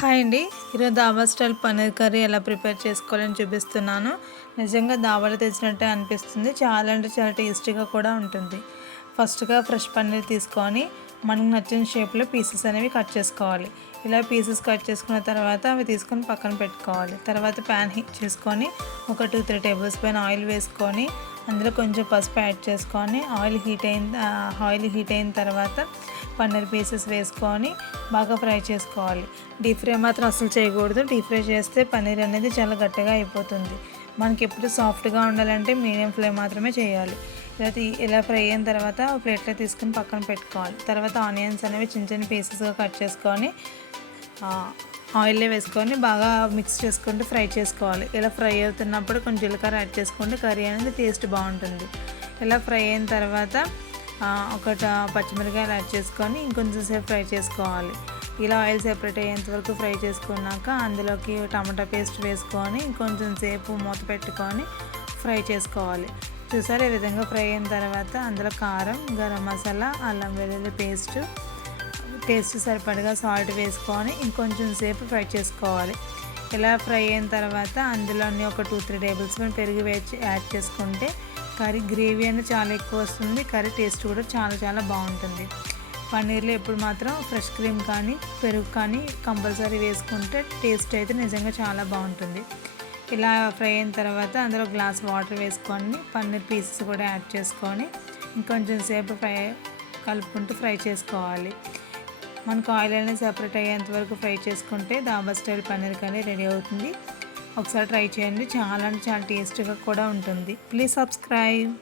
Hi అండి. ఈరోజు dhaba style paneer curry ఎలా ప్రిపేర్ చేసుకోవాలని చూపిస్తున్నాను. నిజంగా దాబాలో తెచ్చినట్టే అనిపిస్తుంది. చాలా అంటే చాలా టేస్టీగా కూడా ఉంటుంది. ఫస్ట్గా ఫ్రెష్ పన్నీర్ తీసుకొని మనకు నచ్చిన షేప్లో పీసెస్ అనేవి కట్ చేసుకోవాలి. ఇలా పీసెస్ కట్ చేసుకున్న తర్వాత అవి తీసుకొని పక్కన పెట్టుకోవాలి. తర్వాత ప్యాన్ హీట్ చేసుకొని ఒక 2-3 టేబుల్ స్పూన్ ఆయిల్ వేసుకొని అందులో కొంచెం పసుపు యాడ్ చేసుకొని ఆయిల్ హీట్ అయిన తర్వాత పన్నీర్ పీసెస్ వేసుకొని బాగా ఫ్రై చేసుకోవాలి. డీప్ ఫ్రై మాత్రం అసలు చేయకూడదు. డీప్ ఫ్రై చేస్తే పన్నీర్ అనేది చాలా గట్టిగా అయిపోతుంది. మనకి ఎప్పుడు సాఫ్ట్గా ఉండాలంటే మీడియం ఫ్లేమ్ మాత్రమే చేయాలి. ఇలా ఫ్రై అయిన తర్వాత ప్లేట్లో తీసుకుని పక్కన పెట్టుకోవాలి. తర్వాత ఆనియన్స్ అనేవి చిన్న చిన్న పీసెస్గా కట్ చేసుకొని ఆయిల్లో వేసుకొని బాగా మిక్స్ చేసుకుంటూ ఫ్రై చేసుకోవాలి. ఇలా ఫ్రై అవుతున్నప్పుడు కొంచెం జీలకర్ర యాడ్ చేసుకుంటే కర్రీ అనేది టేస్ట్ బాగుంటుంది. ఇలా ఫ్రై అయిన తర్వాత ఒక పచ్చిమిరకాయలు యాడ్ చేసుకొని ఇంకొంచెం సేపు ఫ్రై చేసుకోవాలి. ఇలా ఆయిల్ సెపరేట్ అయ్యేంత వరకు ఫ్రై చేసుకున్నాక అందులోకి టమాటా పేస్ట్ వేసుకొని ఇంకొంచెం సేపు మూత పెట్టుకొని ఫ్రై చేసుకోవాలి. చూసారు, ఈ విధంగా ఫ్రై అయిన తర్వాత అందులో కారం, గరం మసాలా, అల్లం వెల్లుల్లి పేస్ట్, టేస్ట్ సరిపడగా సాల్ట్ వేసుకొని ఇంకొంచెం సేపు ఫ్రై చేసుకోవాలి. ఇలా ఫ్రై అయిన తర్వాత అందులోని ఒక 2-3 టేబుల్ స్పూన్ పెరుగు యాడ్ చేసుకుంటే కర్రీ గ్రేవీ అనేది చాలా ఎక్కువ వస్తుంది. కర్రీ టేస్ట్ కూడా చాలా చాలా బాగుంటుంది. పన్నీర్లో ఎప్పుడు మాత్రం ఫ్రెష్ క్రీమ్ కానీ పెరుగు కానీ కంపల్సరీ వేసుకుంటే టేస్ట్ అయితే నిజంగా చాలా బాగుంటుంది. ఇలా ఫ్రై అయిన తర్వాత అందులో గ్లాస్ వాటర్ వేసుకొని పన్నీర్ పీసెస్ కూడా యాడ్ చేసుకొని ఇంకొంచెం సేపు కలుపుకుంటూ ఫ్రై చేసుకోవాలి. మనకు ఆయిల్ అనేది సెపరేట్ అయ్యేంత వరకు ఫ్రై చేసుకుంటే dhaba style paneer curry ready అవుతుంది. ఒకసారి ట్రై చేయండి. చాలా అంటే చాలా టేస్టీగా కూడా ఉంటుంది. Please subscribe.